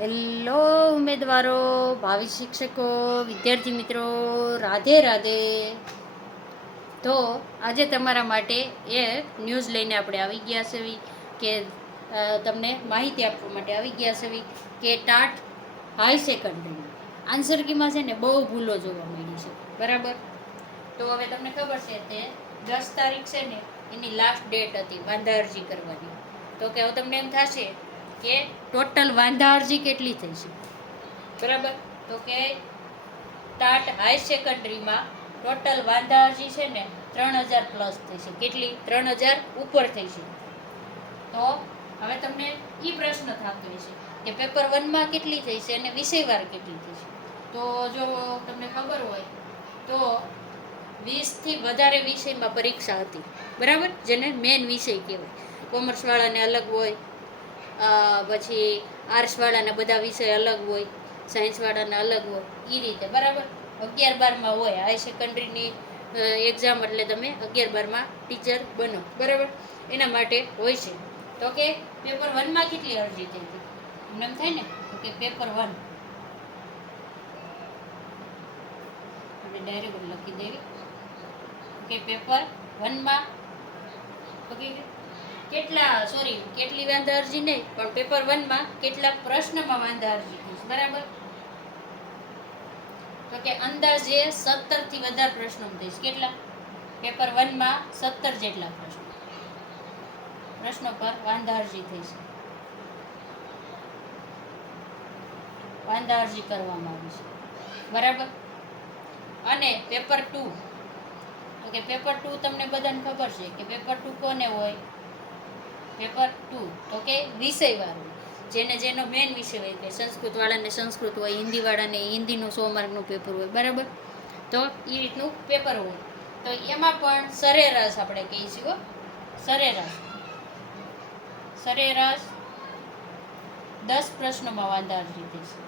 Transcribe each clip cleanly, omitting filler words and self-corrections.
Hello ઉમેદવારો, ભાવિ શિક્ષકો, વિદ્યાર્થી મિત્રો, રાધે રાધે. તો આજે તમારા માટે એક ન્યૂઝ લઈને આપણે આવી ગયા છે કે તમને માહિતી આપવા માટે આવી ગયા છે કે ટાટ હાઈ સેકન્ડરી આન્સર કીમાં છે ને બહુ ભૂલો જોવા મળી છે, બરાબર. તો હવે તમને ખબર છે તે 10 તારીખ છે ને એની લાસ્ટ ડેટ હતી વાંધા અરજી કરવાની. તો કે હવે તમને એમ થશે કે ટોટલ વાંધા અરજી કેટલી થઈ છે, બરાબર. તો કે ટાટ હાઈ સેકન્ડરીમાં ટોટલ વાંધા અરજી છે ને 3000 પ્લસ થઈ છે. કેટલી? 3000 ઉપર થઈ છે. તો હવે તમને એ પ્રશ્ન થતો હશે કે પેપર 1માં કેટલી થઈ છે અને વિષયવાર કેટલી થઈ છે. તો જો તમને ખબર હોય તો 20થી વધારે વિષયમાં પરીક્ષા હતી, બરાબર, જેને મેન વિષય કહેવાય. કોમર્સવાળાને અલગ હોય, પછી આર્ટ્સવાળાના બધા વિષય અલગ હોય, સાયન્સવાળાના અલગ હોય, એ રીતે, બરાબર. 11-12માં હોય હાઈ સેકન્ડરીની એક્ઝામ, એટલે તમે 11-12માં ટીચર બનો, બરાબર. એના માટે હોય છે. તો કે પેપર 1માં કેટલી અરજી થઈ હતી? એમ થાય ને, તો કે પેપર 1 આપણે ડાયરેક્ટ લખી દેવી કે પેપર 1માં તો કે કેટલી વાંધા અરજી નહીં, પણ પેપર 1માં કેટલા પ્રશ્નમાં વાંધા અરજી થઈ, બરાબર. તો કે અંદાજે 17થી વધારે પ્રશ્નો થઈ. કેટલા? પેપર 1માં 17 જેટલા પ્રશ્નો પર વાંધા અરજી થઈ છે, વાંધા અરજી કરવામાં આવી છે, બરાબર. અને પેપર 2, તો કે પેપર 2 તમને બધાને ખબર છે કે પેપર 2 કોને હોય? પેપર 2 તો કે વિષયવાર હોય, જેનો મેન વિષય હોય કે સંસ્કૃત વાળાને સંસ્કૃત હોય, હિન્દી વાળાને હિન્દીનું 100 માર્કનું પેપર હોય, બરાબર. તો એ રીતનું પેપર હોય. તો એમાં પણ સરેરાશ આપણે કહીશું, સરેરાશ 10 પ્રશ્નોમાં વાંધા અરજી થઈ છે.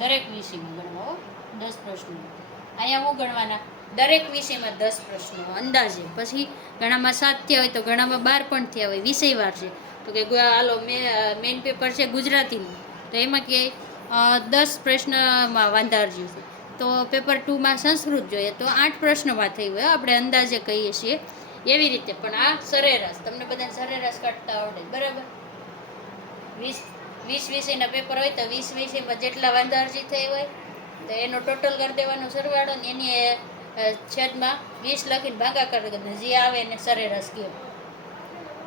દરેક વિષયમાં ગણવા 10 પ્રશ્નો. અહીંયા હું ગણવાના દરેક વિષયમાં 10 પ્રશ્નો અંદાજે. પછી ઘણામાં 7 થયા હોય તો ઘણામાં 12 પણ થયા હોય, વિષયવાર છે. તો કે હાલો મેઇન પેપર છે ગુજરાતીનું, તો એમાં કે 10 પ્રશ્નમાં વાંધા અરજી છે. તો પેપર 2માં સંસ્કૃત જોઈએ તો 8 પ્રશ્નોમાં થઈ હોય, આપણે અંદાજે કહીએ છીએ એવી રીતે. પણ આ સરેરાશ, તમને બધાને સરેરાશ કાઢતા આવડે, બરાબર. 20 વિષયના પેપર હોય તો 20 વિષયમાં જેટલા વાંધા અરજી થઈ હોય તો એનો ટોટલ કરી દેવાનો સરવાળો, ને એની છેદમાં 20 લખીને ભાગાકાર કરી જે આવે એને સરેરાશ કહે,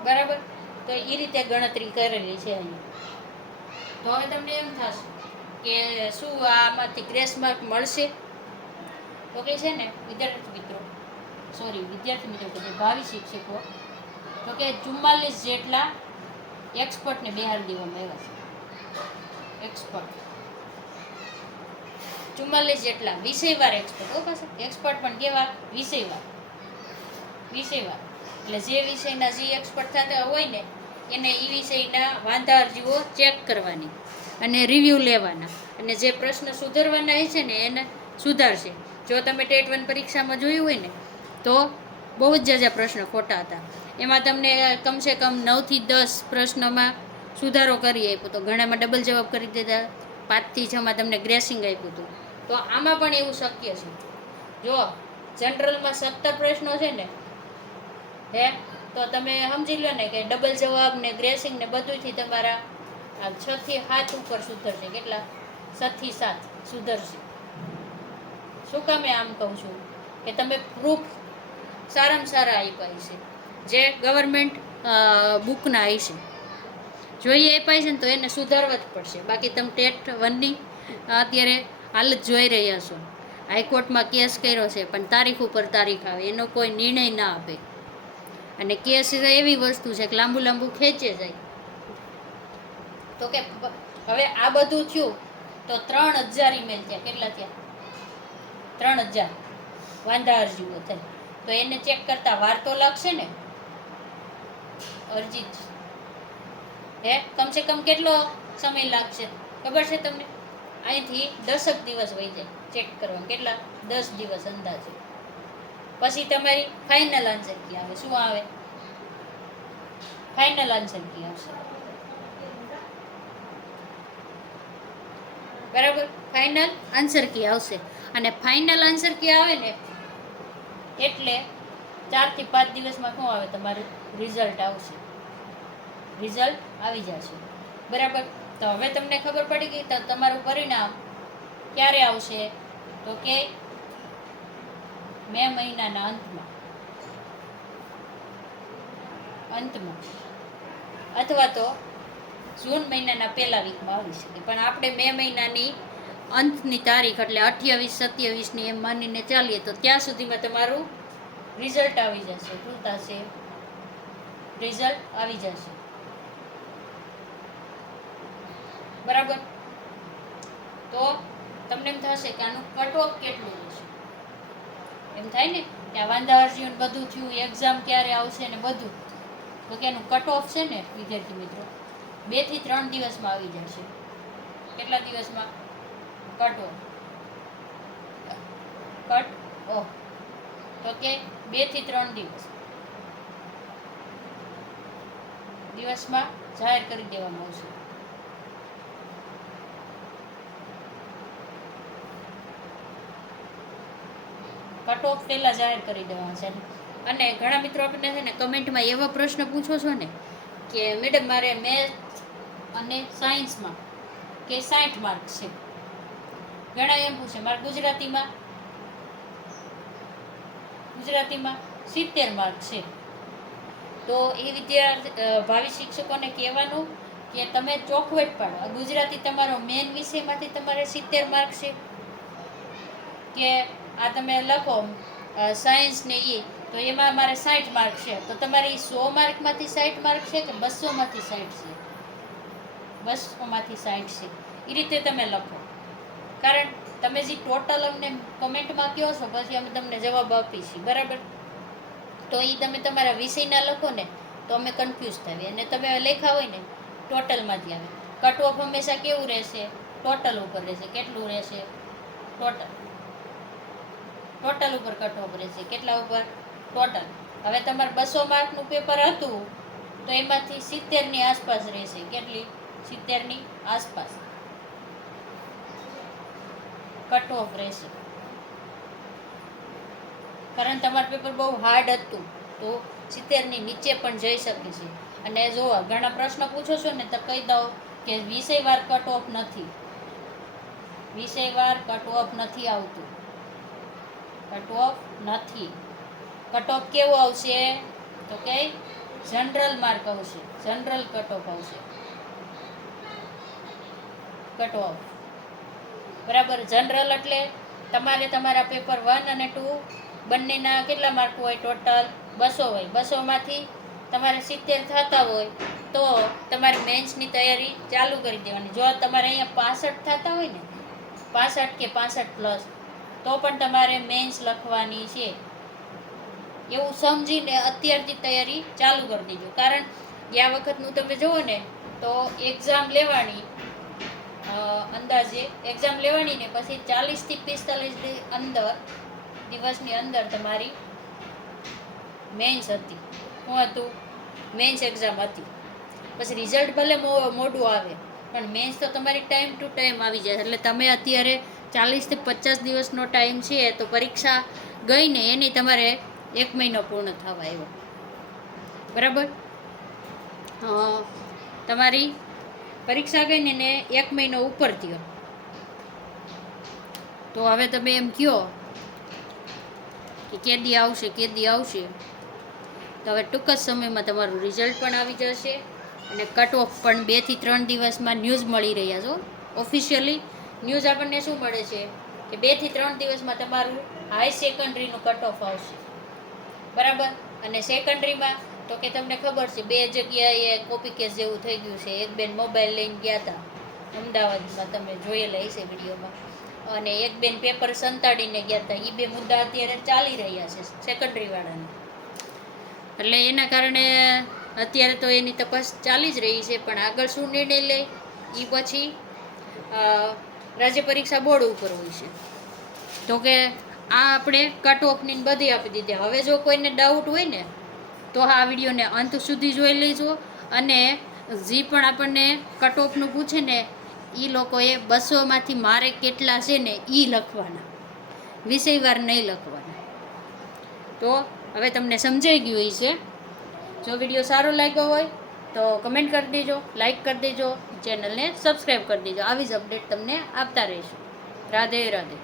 બરાબર. તો એ રીતે ગણતરી કરેલી છે અહીંયા. તો હવે તમને એમ થશે કે શું આમાંથી ગ્રેસ માર્ક મળશે? તો કે છે ને વિદ્યાર્થી મિત્રો કે ભાવિ શિક્ષકો, તો કે 44 જેટલા એક્સપર્ટને બિહાર દેવામાં આવ્યા છે. એક્સપર્ટ 44 જેટલા વિષયવાર એક્સપર્ટ પણ કેવા? વિષયવાર એટલે જે વિષયના જે એક્સપર્ટ થતા હોય ને એને એ વિષયના વાંધા અરજીઓ ચેક કરવાની અને રિવ્યૂ લેવાના, અને જે પ્રશ્ન સુધારવાના છે ને એને સુધારશે. જો તમે ટેટ 1 પરીક્ષામાં જોયું હોય ને તો બહુ જ જાજા પ્રશ્નો ખોટા હતા. એમાં તમને કમસે કમ 9થી 10 પ્રશ્નોમાં સુધારો કરી આપ્યો તો, ઘણામાં ડબલ જવાબ કરી દીધા, 5થી 6માં તમને ગ્રેસિંગ આપ્યું હતું. તો આમાં પણ એવું શક્ય છે. જો જનરલમાં 17 પ્રશ્નો છે ને તો તમે સમજી લો ને કે ડબલ જવાબ ને ગ્રેસિંગ ને બધુંથી તમારા 6થી 7 ઉપર સુધરશે. કેટલા? 6થી 7 સુધરશે. શું કામે આમ કહું છું કે તમે પ્રૂફ સારામાં સારા આપ્યા છે, જે ગવર્મેન્ટ બુકના હશે. જોઈએ આપ્યા છે ને તો એને સુધારવા જ પડશે. બાકી તમે ટેટ 1ની અત્યારે હાલત જોઈ રહ્યા છો. હાઈકોર્ટમાં કેસ કર્યો છે પણ તારીખ ઉપર તારીખ આવે, એનો કોઈ નિર્ણય ના આપે. અને કેસ એવી વસ્તુ છે કે લાંબુ ખેંચે જાય. તો કે હવે આ બધું થયું તો 3000 ઈમેલ થયા. કેટલા થયા? 3000 વાંધા અરજીઓ થઈ. તો એને ચેક કરતા વાર તો લાગશે ને. અરજી કમસે કમ કેટલો સમય લાગશે ખબર છે તમને? અહીંથી 10 દિવસ વહી જાય ચેક કરવા. કેટલા? 10 દિવસ અંદાજે. પછી તમારી ફાઇનલ આન્સર કી આવે. શું આવે? ફાઇનલ આન્સર કી આવશે. બરાબર. ફાઇનલ આન્સર કી આવશે, અને ફાઇનલ આન્સર કી આવે ને એટલે 4 થી 5 દિવસમાં શું આવે, તમારું રિઝલ્ટ આવશે, રિઝલ્ટ આવી જશે. બરાબર. તો હવે તમને ખબર પડી ગઈ તો તમારું પરિણામ ક્યારે આવશે, તો કે મે મહિનાના અંતમાં અથવા તો જૂન મહિનાના પહેલા વીકમાં આવી શકે. પણ આપણે મે મહિનાની અંતની તારીખ એટલે 28-27ની એમ માનીને ચાલીએ તો ત્યાં સુધીમાં તમારું રિઝલ્ટ આવી જશે. શું થશે? રિઝલ્ટ આવી જશે. બરાબર. તો તમને એમ થશે કે આનું કટ ઓફ કેટલું રહેશે, એમ થાય ને કે આ વાંધા અરજીઓ બધું થયું, એક્ઝામ ક્યારે આવશે ને બધું, તો કે એનું કટ ઓફ છે ને વિદ્યાર્થી મિત્રો 2 થી 3 દિવસમાં આવી જશે. કેટલા દિવસમાં? કટ ઓફ તો કે 2 થી 3 દિવસમાં જાહેર કરી દેવામાં આવશે. કટ ઓફ પહેલા જાહેર કરી દેવાના છે. અને ઘણા મિત્રો આપણને છે ને કમેન્ટમાં એવા પ્રશ્ન પૂછો છો ને કે મેડમ મારે મેથ્સ અને સાયન્સમાં કે 60 માર્ક છે, ઘણા એમ પૂછે મારે ગુજરાતીમાં 70 માર્ક છે. તો એ ભાવિ શિક્ષકોને કહેવાનું કે તમે ચોખવટ પાડો, ગુજરાતી તમારો મેઇન વિષયમાંથી તમારે 70 માર્ક છે કે આ તમે લખો સાયન્સ ને તો એમાં મારે 60 માર્ક છે, તો તમારી 100 માર્કમાંથી 60 માર્ક છે કે 200માંથી 60 છે? 200માંથી 60 છે. એ રીતે તમે લખો, કારણ તમે જે ટોટલ અમને કોમેન્ટમાં કહો છો પછી અમે તમને જવાબ આપીશું. બરાબર. તો એ તમે તમારા વિષયના લખો ને તો અમે કન્ફ્યુઝ થઈએ, અને તમે લખ્યા હોય ને ટોટલમાંથી આવે. કટ ઓફ હંમેશા કેવું રહેશે? ટોટલ ઉપર રહેશે. કેટલું રહેશે? ટોટલ ઉપર કટ ઓફ રહેશે. કેટલા ઉપર? ટોટલ. હવે તમારે 200 માર્કનું પેપર હતું તો એમાંથી 70ની આસપાસ રહેશે. કેટલી? 70ની આસપાસ કટ ઓફ રહેશે. કારણ તમારું પેપર બહુ હાર્ડ હતું તો 70ની નીચે પણ જઈ શકે છે. અને જો ઘણા પ્રશ્ન પૂછો છો ને તો કહી દઉં કે વિષયવાર કટ ઓફ નથી, વિષયવાર કટ ઓફ નથી આવતું. કટ ઓફ નથી. કટ ઓફ કેવું આવશે તો કે જનરલ માર્ક આવશે, જનરલ કટ ઓફ આવશે. કટ ઓફ બરાબર. જનરલ એટલે તમારે તમારા પેપર 1 અને 2 બંનેના કેટલા માર્ક હોય? ટોટલ 200 હોય. 200માંથી તમારે 70 થતા હોય તો તમારે મેન્સની તૈયારી ચાલુ કરી દેવાની. જો તમારે અહીંયા 65 થતા હોય ને 65 કે 65+ તો પણ તમારે મેન્સ લખવાની છે. એવું સમજીને અત્યારથી તૈયારી ચાલુ કરી દેજો. કારણ ગયા વખતનું તમે જુઓ ને તો એક્ઝામ લેવાની, અંદાજે એક્ઝામ લેવાની ને પછી 40 થી 45 દિવસની અંદર તમારી મેન્સ હતી. શું હતું? મેન્સ એક્ઝામ હતી. પછી રિઝલ્ટ ભલે મોડું આવે પણ મેન્સ તો તમારી ટાઈમ ટુ ટાઈમ આવી જાય. એટલે તમે અત્યારે 40 થી 50 દિવસનો ટાઈમ છે તો પરીક્ષા ગઈ ને એની તમારે 1 મહિનો પૂર્ણ થવા આવ્યો. બરાબર. તમારી પરીક્ષા ગઈ ને 1 મહિનો ઉપર થયો. તો હવે તમે એમ કહો કે કેદી આવશે, કેદી આવશે, તો હવે ટૂંક જ સમયમાં તમારું રિઝલ્ટ પણ આવી જશે અને કટ ઓફ પણ 2 થી 3 દિવસમાં ન્યૂઝ મળી રહ્યા છો. ઓફિશિયલી ન્યૂઝ આપણને શું મળે છે કે 2 થી 3 દિવસમાં તમારું હાઈ સેકન્ડરીનું કટ ઓફ આવશે. બરાબર. અને સેકન્ડરીમાં તો કે તમને ખબર છે 2 જગ્યાએ કોપી કેસ જેવું થઈ ગયું છે. એક બેન મોબાઈલ લઈને ગયા હતા અમદાવાદમાં, તમે જોયેલા હશે વિડીયોમાં, અને એક બેન પેપર સંતાડીને ગયા હતા. એ 2 મુદ્દા અત્યારે ચાલી રહ્યા છે સેકન્ડરીવાળાને. એટલે એના કારણે અત્યારે તો એની તપાસ ચાલી જ રહી છે, પણ આગળ શું નિર્ણય લે એ પછી રાજ્ય પરીક્ષા બોર્ડ ઉપર હોય છે. તો કે આ આપણે કટ ઓફની બધી આપી દીધી. હવે જો કોઈને ડાઉટ હોય ને તો આ વિડીયોને અંત સુધી જોઈ લેજો, અને જે પણ આપણને કટ ઓફનું પૂછે ને એ લોકોએ 200માંથી મારે કેટલા છે ને એ લખવાના, વિષયવાર નહીં લખવાના. તો હવે તમને સમજાઈ ગયું છે. જો વિડીયો સારો લાગ્યો હોય તો કમેન્ટ કરી દેજો, લાઈક કરી દેજો, ચેનલને સબસ્ક્રાઈબ કરી દેજો. આવી જ અપડેટ તમને આપતા રહીશું. રાધે રાધે.